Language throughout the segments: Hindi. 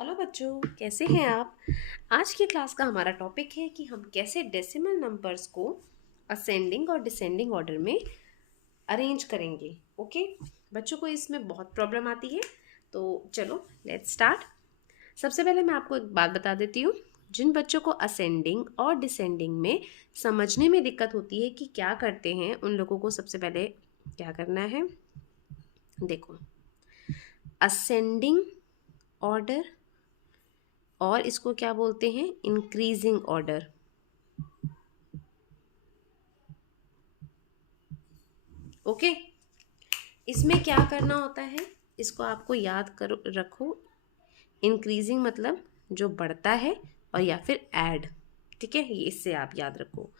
हेलो बच्चों, कैसे हैं आप। आज की क्लास का हमारा टॉपिक है कि हम कैसे डेसिमल नंबर्स को असेंडिंग और डिसेंडिंग ऑर्डर में अरेंज करेंगे। ओके बच्चों को इसमें बहुत प्रॉब्लम आती है, तो चलो लेट्स स्टार्ट। सबसे पहले मैं आपको एक बात बता देती हूँ। जिन बच्चों को असेंडिंग और डिसेंडिंग में समझने में दिक्कत होती है कि क्या करते हैं, उन लोगों को सबसे पहले क्या करना है। देखो, असेंडिंग ऑर्डर और इसको क्या बोलते हैं, इंक्रीजिंग ऑर्डर। ओके, इसमें क्या करना होता है, इसको आपको याद करो रखो। इंक्रीजिंग मतलब जो बढ़ता है, और या फिर ऐड। ठीक है, ये इससे आप याद रखो।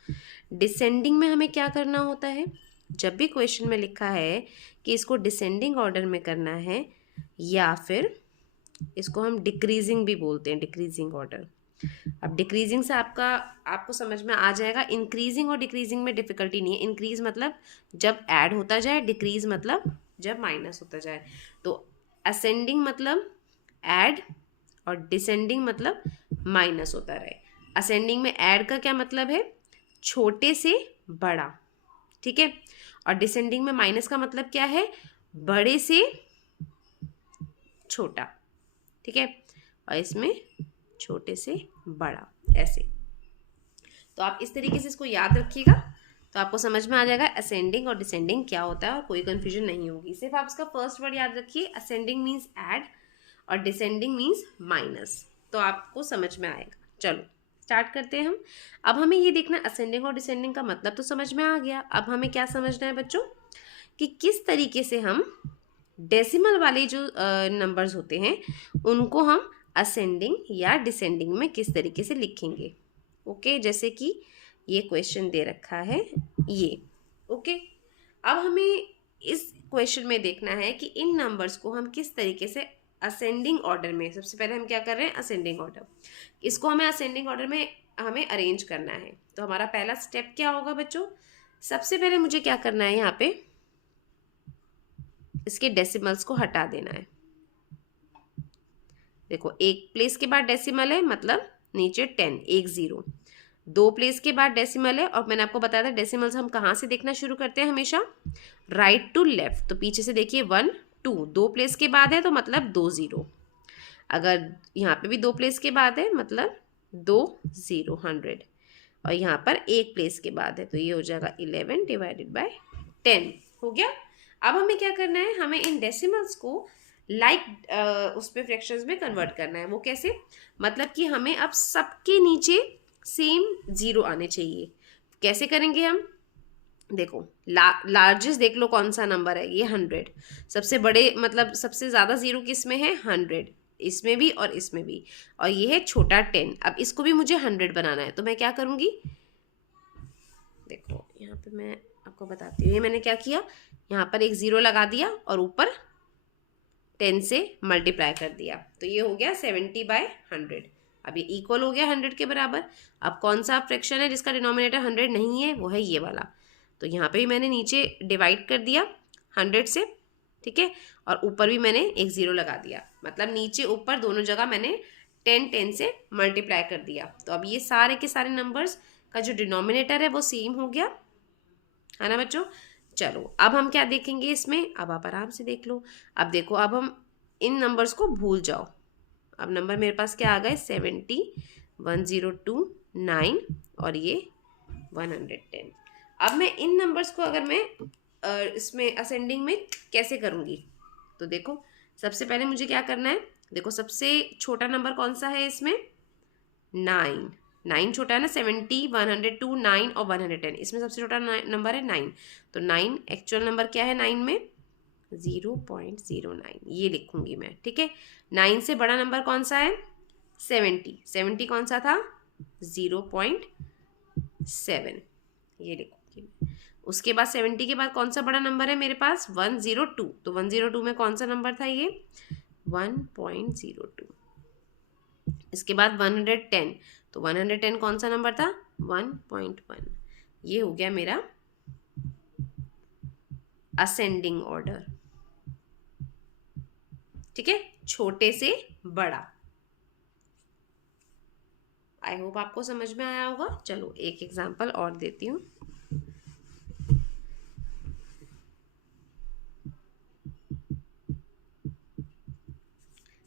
डिसेंडिंग में हमें क्या करना होता है, जब भी क्वेश्चन में लिखा है कि इसको डिसेंडिंग ऑर्डर में करना है, या फिर इसको हम डिक्रीजिंग भी बोलते हैं, डिक्रीजिंग ऑर्डर। अब डिक्रीजिंग से आपको समझ में आ जाएगा। इंक्रीजिंग और डिक्रीजिंग में डिफिकल्टी नहीं है। इंक्रीज मतलब जब ऐड होता जाए, डिक्रीज मतलब जब माइनस होता जाए। तो असेंडिंग मतलब ऐड, और डिसेंडिंग मतलब माइनस होता रहे। असेंडिंग में ऐड का क्या मतलब है, छोटे से बड़ा। ठीक है, और डिसेंडिंग में माइनस का मतलब क्या है, बड़े से छोटा। ठीक है, और इसमें छोटे से बड़ा, ऐसे। तो आप इस तरीके से इसको याद रखिएगा, तो आपको समझ में आ जाएगा असेंडिंग और डिसेंडिंग क्या होता है, और कोई कंफ्यूजन नहीं होगी। सिर्फ आप इसका फर्स्ट वर्ड याद रखिए, असेंडिंग मीन्स ऐड और डिसेंडिंग मीन्स माइनस, तो आपको समझ में आएगा। चलो स्टार्ट करते हैं हम। अब हमें ये देखना, असेंडिंग और डिसेंडिंग का मतलब तो समझ में आ गया। अब हमें क्या समझना है बच्चों, कि किस तरीके से हम डेसिमल वाले जो नंबर्स होते हैं उनको हम असेंडिंग या डिसेंडिंग में किस तरीके से लिखेंगे। ओके, जैसे कि ये क्वेश्चन दे रखा है ये। ओके, अब हमें इस क्वेश्चन में देखना है कि इन नंबर्स को हम किस तरीके से असेंडिंग ऑर्डर में, सबसे पहले हम क्या कर रहे हैं, असेंडिंग ऑर्डर, इसको हमें असेंडिंग ऑर्डर में हमें अरेंज करना है। तो हमारा पहला स्टेप क्या होगा बच्चों, सबसे पहले मुझे क्या करना है, यहाँ पे इसके डेसिमल्स को हटा देना है। देखो, एक प्लेस के बाद डेसिमल है मतलब नीचे 10, एक जीरो। दो प्लेस के बाद डेसिमल है, और मैंने आपको बताया था डेसिमल्स हम कहाँ से देखना शुरू करते हैं, हमेशा राइट टू लेफ्ट। तो पीछे से देखिए 1 2, दो प्लेस के बाद है तो मतलब 2 जीरो। अगर यहाँ पे भी दो प्लेस के बाद है मतलब 2 0, 100। और यहाँ पर एक प्लेस के बाद है तो ये हो जाएगा 11 डिवाइडेड बाय 10। हो गया। अब हमें क्या करना है, हमें इन डेसिमल्स को उस पे फ्रैक्शंस में कन्वर्ट करना है। वो कैसे, मतलब कि हमें अब सबके नीचे सेम जीरो आने चाहिए। कैसे करेंगे हम, देखो लार्जेस्ट देख लो कौन सा नंबर है, ये 100। सबसे बड़े मतलब सबसे ज़्यादा जीरो किस में है, 100, इसमें भी और इसमें भी। और ये है छोटा 10। अब इसको भी मुझे 100 बनाना है, तो मैं क्या करूँगी, देखो यहाँ पे मैं आपको बताती हूँ। ये मैंने क्या किया, यहाँ पर एक ज़ीरो लगा दिया और ऊपर 10 से मल्टीप्लाई कर दिया, तो ये हो गया 70/100। अब ये इक्वल हो गया 100 के बराबर। अब कौन सा फ्रैक्शन है जिसका डिनोमिनेटर 100 नहीं है, वो है ये वाला। तो यहाँ पे भी मैंने नीचे डिवाइड कर दिया 100 से, ठीक है, और ऊपर भी मैंने एक ज़ीरो लगा दिया, मतलब नीचे ऊपर दोनों जगह मैंने 10 से मल्टीप्लाई कर दिया। तो अब ये सारे के सारे नंबर्स का जो डिनोमिनेटर है वो सेम हो गया, है ना बच्चों। चलो अब हम क्या देखेंगे इसमें, अब आप आराम से देख लो। अब देखो, अब हम इन नंबर्स को भूल जाओ। अब नंबर मेरे पास क्या आ गए, 70, 102, 9 और ये 110। अब मैं इन नंबर्स को अगर मैं इसमें असेंडिंग में कैसे करूँगी, तो देखो सबसे पहले मुझे क्या करना है। देखो सबसे छोटा नंबर कौन सा है इसमें, 9। 9 छोटा है ना, 70, 102, 9 और 110, इसमें सबसे छोटा नंबर है 9। तो 9 एक्चुअल नंबर क्या है 9 में, 0.09, ये लिखूंगी मैं। ठीक है, 9 से बड़ा नंबर कौन सा है, 70। 70 कौन सा था, 0.7, ये लिखूंगी मैं। उसके बाद 70 के बाद कौन सा बड़ा नंबर है मेरे पास, 102। तो 102 में कौन सा नंबर था, ये 1.02। इसके बाद 110, तो 110 कौन सा नंबर था, 1.1। ये हो गया मेरा असेंडिंग ऑर्डर। ठीक है, छोटे से बड़ा। आई होप आपको समझ में आया होगा। चलो एक एग्जांपल और देती हूँ।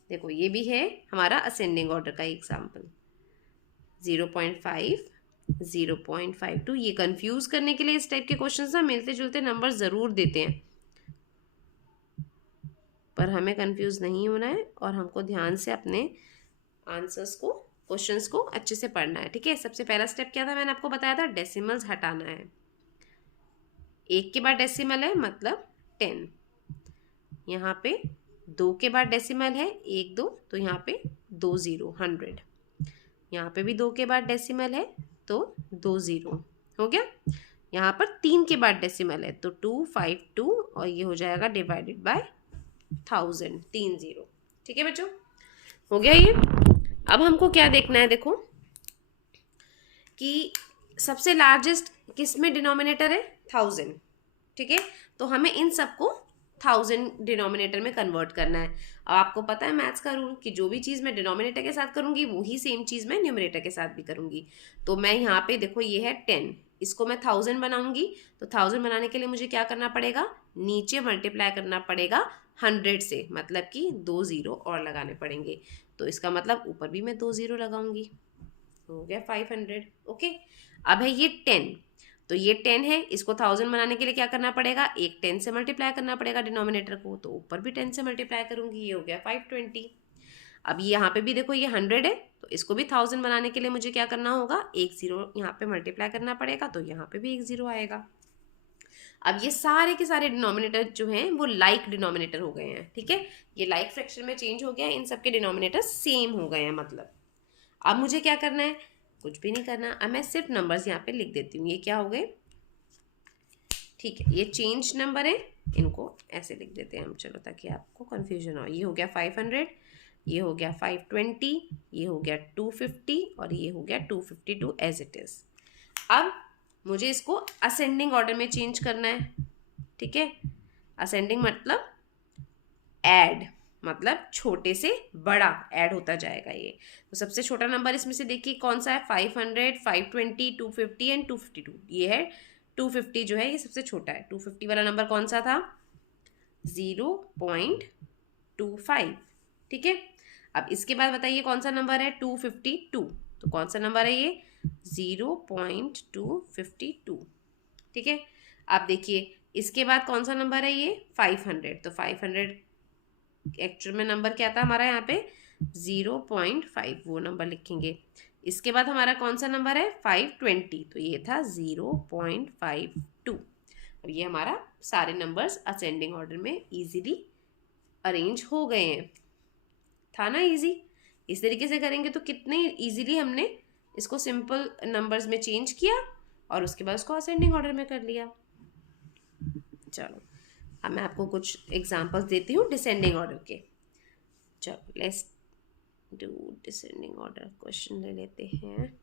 देखो ये भी है हमारा असेंडिंग ऑर्डर का एग्जांपल। 0.5, 0.52। ये कंफ्यूज करने के लिए इस टाइप के क्वेश्चंस ना मिलते जुलते नंबर जरूर देते हैं, पर हमें कंफ्यूज नहीं होना है और हमको ध्यान से अपने आंसर्स को, क्वेश्चंस को अच्छे से पढ़ना है। ठीक है, सबसे पहला स्टेप क्या था, मैंने आपको बताया था डेसिमल्स हटाना है। 1 के बाद डेसिमल है मतलब 10, यहाँ पे 2 के बाद डेसिमल है 1 2, तो यहाँ पे 2 0, 100। यहाँ पे भी 2 के बाद डेसिमल है तो 2 0 हो गया। यहाँ पर 3 के बाद डेसिमल है तो 252 और ये हो जाएगा डिवाइडेड बाय 1000, 3 0। ठीक है बच्चों, हो गया ये। अब हमको क्या देखना है, देखो कि सबसे लार्जेस्ट किस में डिनोमिनेटर है, 1000। ठीक है, तो हमें इन सबको 1000 डिनोमिनेटर में कन्वर्ट करना है। अब आपको पता है मैथ्स का रूल कि जो भी चीज़ मैं डिनोमिनेटर के साथ करूंगी वही सेम चीज़ मैं न्यूमरेटर के साथ भी करूंगी। तो मैं यहाँ पे देखो ये है 10, इसको मैं 1000 बनाऊंगी, तो 1000 बनाने के लिए मुझे क्या करना पड़ेगा, नीचे मल्टीप्लाई करना पड़ेगा 100 से, मतलब कि 2 0 और लगाने पड़ेंगे। तो इसका मतलब ऊपर भी मैं 2 0 लगाऊंगी, हो गया 500। ओके, अब है ये 10, तो ये 10 है, इसको 1000 बनाने के लिए क्या करना पड़ेगा, एक 10 से मल्टीप्लाई करना पड़ेगा डिनोमिनेटर को, तो ऊपर भी 10 से मल्टीप्लाई करूंगी, ये हो गया 520। अब यहाँ पे भी देखो ये 100 है, तो इसको भी 1000 बनाने के लिए मुझे क्या करना होगा, एक 0 यहाँ पे मल्टीप्लाई करना पड़ेगा, तो यहाँ पे भी एक 0 आएगा। अब ये सारे के सारे डिनोमिनेटर जो हैं वो लाइक डिनोमिनेटर हो गए हैं। ठीक है, ये लाइक फ्रैक्शन में चेंज हो गया है, इन सबके डिनोमिनेटर सेम हो गए हैं। मतलब अब मुझे क्या करना है, कुछ भी नहीं करना, अब मैं सिर्फ नंबर्स यहाँ पे लिख देती हूँ। ये क्या हो गए, ठीक है, ये चेंज नंबर है, इनको ऐसे लिख देते हैं हम, चलो ताकि आपको कंफ्यूजन हो। ये हो गया 500, ये हो गया 520, ये हो गया 250 और ये हो गया 252 एज इट इज। अब मुझे इसको असेंडिंग ऑर्डर में चेंज करना है। ठीक है, असेंडिंग मतलब ऐड, मतलब छोटे से बड़ा ऐड होता जाएगा ये। तो सबसे छोटा नंबर इसमें से देखिए कौन सा है, 500, 520, 250 एंड 252। ये है 250 जो है ये सबसे छोटा है। 250 वाला नंबर कौन सा था, 0.25। ठीक है, अब इसके बाद बताइए कौन सा नंबर है, 252, तो कौन सा नंबर है ये, 0.252। ठीक है, अब देखिए इसके बाद कौन सा नंबर है ये, 500, तो 500 एक्चुअल में नंबर क्या था हमारा यहाँ पे, 0.5, वो नंबर लिखेंगे। इसके बाद हमारा कौन सा नंबर है, 520, तो ये था 0.52। और ये हमारा सारे नंबर्स असेंडिंग ऑर्डर में इजीली अरेंज हो गए हैं। था ना इजी, इस तरीके से करेंगे तो कितने इजीली हमने इसको सिंपल नंबर्स में चेंज किया और उसके बाद उसको असेंडिंग ऑर्डर में कर लिया। चलो अब मैं आपको कुछ एग्जांपल्स देती हूँ डिसेंडिंग ऑर्डर के। चलो let's do descending order, question ले लेते हैं।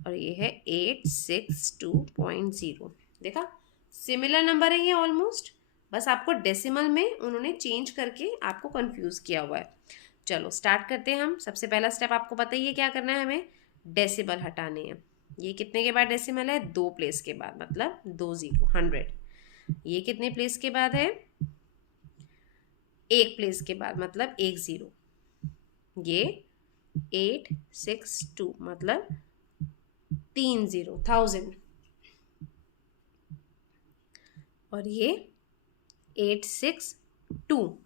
और ये है 862.0। देखा, सिमिलर नंबर है ये ऑलमोस्ट, बस आपको डेसिमल में उन्होंने चेंज करके आपको कंफ्यूज किया हुआ है। चलो स्टार्ट करते हैं हम। सबसे पहला स्टेप आपको बताइए क्या करना है, हमें डेसिमल हटाने हैं। ये कितने के बाद डेसिमल है, 2 प्लेस के बाद, मतलब 2 0, 100। ये कितने प्लेस के बाद है, 1 प्लेस के बाद, मतलब 1 0। ये 862 मतलब 3 0, 1000। और ये 862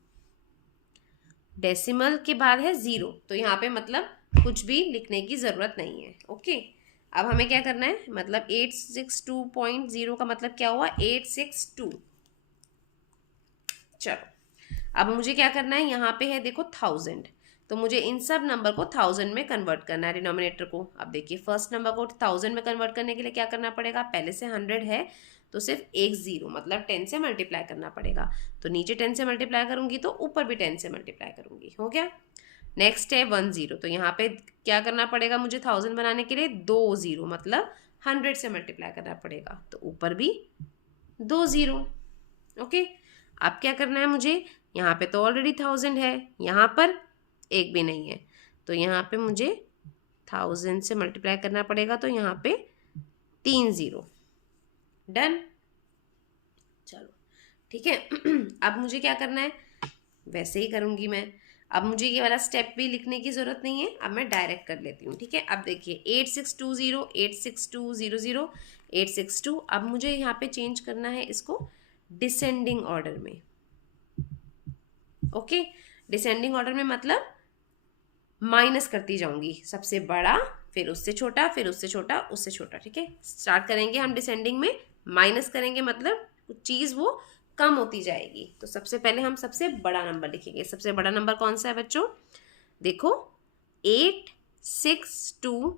डेसिमल के बाद है 0, तो यहाँ पे मतलब कुछ भी लिखने की ज़रूरत नहीं है। ओके, अब हमें क्या करना है, मतलब 862.0 का मतलब क्या हुआ, 862। चलो अब मुझे क्या करना है, यहाँ पे है देखो 1000, तो मुझे इन सब नंबर को 1000 में कन्वर्ट करना है, डिनोमिनेटर को। अब देखिए फर्स्ट नंबर को 1000 में कन्वर्ट करने के लिए क्या करना पड़ेगा, पहले से 100 है तो सिर्फ एक 0, मतलब 10 से मल्टीप्लाई करना पड़ेगा। तो नीचे 10 से मल्टीप्लाई करूंगी तो ऊपर भी 10 से मल्टीप्लाई करूंगी, हो गया। नेक्स्ट है 1 0, तो यहाँ पे क्या करना पड़ेगा मुझे 1000 बनाने के लिए, 2 0, मतलब 100 से मल्टीप्लाई करना पड़ेगा, तो ऊपर भी 2 0। ओके, अब क्या करना है मुझे, यहाँ पे तो ऑलरेडी 1000 है, यहाँ पर एक भी नहीं है, तो यहाँ पे मुझे 1000 से मल्टीप्लाई करना पड़ेगा, तो यहाँ पे 3 0। डन, चलो ठीक है। अब मुझे क्या करना है, वैसे ही करूँगी मैं। अब मुझे ये वाला स्टेप भी लिखने की ज़रूरत नहीं है, अब मैं डायरेक्ट कर लेती हूँ। ठीक है, अब देखिए 8620 86200 862। अब मुझे यहाँ पे चेंज करना है इसको डिसेंडिंग ऑर्डर में। ओके, डिसेंडिंग ऑर्डर में मतलब माइनस करती जाऊंगी, सबसे बड़ा फिर उससे छोटा फिर उससे छोटा उससे छोटा। ठीक है, स्टार्ट करेंगे हम डिसेंडिंग में, माइनस करेंगे मतलब कुछ चीज़ वो कम होती जाएगी। तो सबसे पहले हम सबसे बड़ा नंबर लिखेंगे। सबसे बड़ा नंबर कौन सा है बच्चों, देखो 862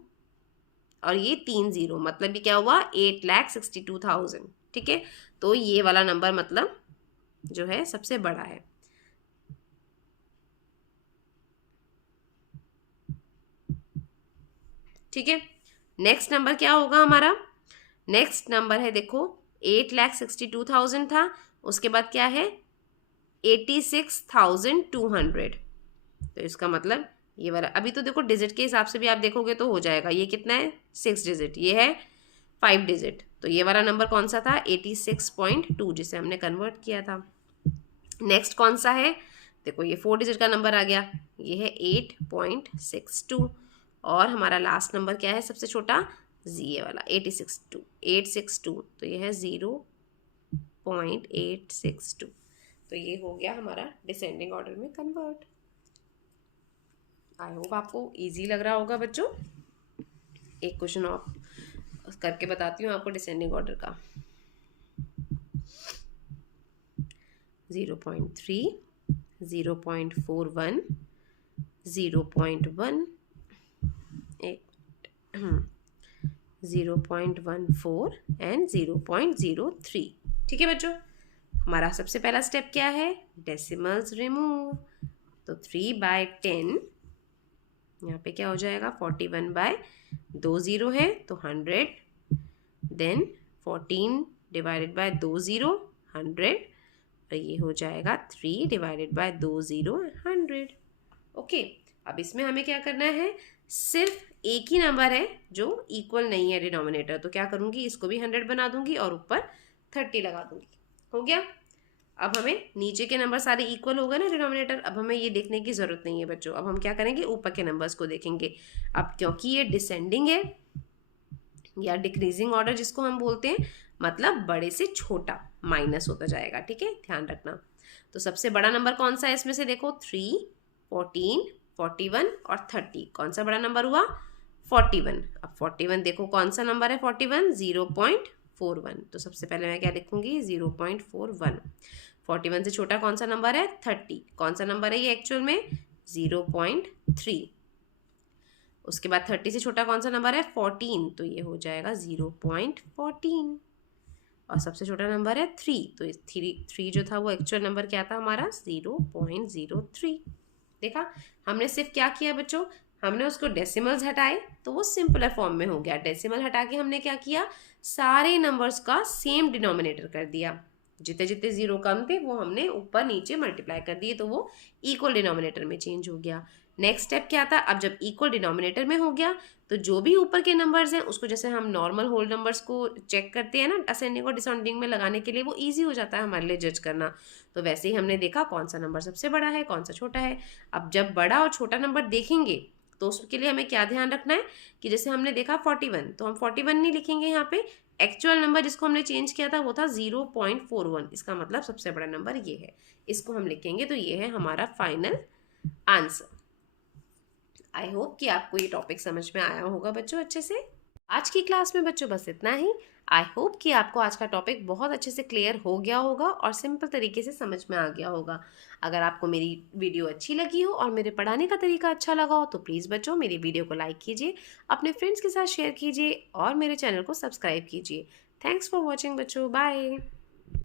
और ये 3 0, मतलब ये क्या हुआ 8,62,000। ठीक है, तो ये वाला नंबर मतलब जो है सबसे बड़ा है। ठीक है, नेक्स्ट नंबर क्या होगा हमारा, नेक्स्ट नंबर है देखो 8,62,000 था, उसके बाद क्या है 86,200। तो इसका मतलब ये वाला, अभी तो देखो डिजिट के हिसाब से भी आप देखोगे तो हो जाएगा। ये कितना है 6 डिजिट, ये है 5 डिजिट, तो ये वाला नंबर कौन सा था 86.2, जिसे हमने कन्वर्ट किया था। नेक्स्ट कौन सा है, देखो ये 4 डिजिट का नंबर आ गया, ये है 8.62। और हमारा लास्ट नंबर क्या है सबसे छोटा, ये वाला 862, तो ये है 0.862। तो ये हो गया हमारा डिसेंडिंग ऑर्डर में कन्वर्ट। आई होप आपको इजी लग रहा होगा बच्चों। एक क्वेश्चन और करके बताती हूँ आपको डिसेंडिंग ऑर्डर का। 0.3, 0.41, 0.1, 0.14 एंड 0.03। ठीक है बच्चों, हमारा सबसे पहला स्टेप क्या है, डेसिमल्स रिमूव। तो 3/10, यहाँ पे क्या हो जाएगा 41/2 0 है तो 100, देन 14 डिवाइडेड बाय 2 0 100, और ये हो जाएगा 3 डिवाइडेड बाय 2 0 100। ओके, अब इसमें हमें क्या करना है, सिर्फ एक ही नंबर है जो इक्वल नहीं है डिनोमिनेटर, तो क्या करूँगी इसको भी 100 बना दूंगी और ऊपर 30 लगा दूंगी। हो गया, अब हमें नीचे के नंबर सारे इक्वल हो गए ना डिनोमिनेटर, अब हमें ये देखने की ज़रूरत नहीं है बच्चों। अब हम क्या करेंगे, ऊपर के नंबर्स को देखेंगे। अब क्योंकि ये डिसेंडिंग है या डिक्रीजिंग ऑर्डर जिसको हम बोलते हैं, मतलब बड़े से छोटा माइनस होता जाएगा। ठीक है, ध्यान रखना। तो सबसे बड़ा नंबर कौन सा है इसमें से, देखो 3, 14, 41 और 30। कौन सा बड़ा नंबर हुआ 41। अब 41 देखो कौन सा नंबर है 41, 0.41। तो सबसे पहले मैं क्या लिखूंगी 0.41। 41 से छोटा कौन सा नंबर है 30। कौन सा नंबर है ये एक्चुअल में 0.3। उसके बाद 30 से छोटा कौन सा नंबर है 14, तो ये हो जाएगा 0.14। और सबसे छोटा नंबर है 3, तो 3 जो था वो एक्चुअल नंबर क्या था हमारा 0.03। देखा, हमने सिर्फ क्या किया बच्चों, हमने उसको डेसिमल्स हटाए तो वो सिंपलर फॉर्म में हो गया। डेसिमल हटा के हमने क्या किया, सारे नंबर्स का सेम डिनोमिनेटर कर दिया। जितने जितने जीरो कम थे वो हमने ऊपर नीचे मल्टीप्लाई कर दिए, तो वो इक्वल डिनोमिनेटर में चेंज हो गया। नेक्स्ट स्टेप क्या था, अब जब इक्वल डिनोमिनेटर में हो गया तो जो भी ऊपर के नंबर्स हैं उसको, जैसे हम नॉर्मल होल नंबर्स को चेक करते हैं ना असेंडिंग और डिसेंडिंग में लगाने के लिए, वो इजी हो जाता है हमारे लिए जज करना। तो वैसे ही हमने देखा कौन सा नंबर सबसे बड़ा है कौन सा छोटा है। अब जब बड़ा और छोटा नंबर देखेंगे तो उसके लिए हमें क्या ध्यान रखना है कि जैसे हमने देखा 41, तो हम 41 नहीं लिखेंगे, यहाँ पे एक्चुअल नंबर जिसको हमने चेंज किया था वो था 0.41। इसका मतलब सबसे बड़ा नंबर ये है, इसको हम लिखेंगे। तो ये है हमारा फाइनल आंसर। आई होप कि आपको ये टॉपिक समझ में आया होगा बच्चों अच्छे से। आज की क्लास में बच्चों बस इतना ही। आई होप कि आपको आज का टॉपिक बहुत अच्छे से क्लियर हो गया होगा और सिंपल तरीके से समझ में आ गया होगा। अगर आपको मेरी वीडियो अच्छी लगी हो और मेरे पढ़ाने का तरीका अच्छा लगा हो तो प्लीज़ बच्चों मेरी वीडियो को लाइक कीजिए, अपने फ्रेंड्स के साथ शेयर कीजिए और मेरे चैनल को सब्सक्राइब कीजिए। थैंक्स फॉर वॉचिंग बच्चों, बाय।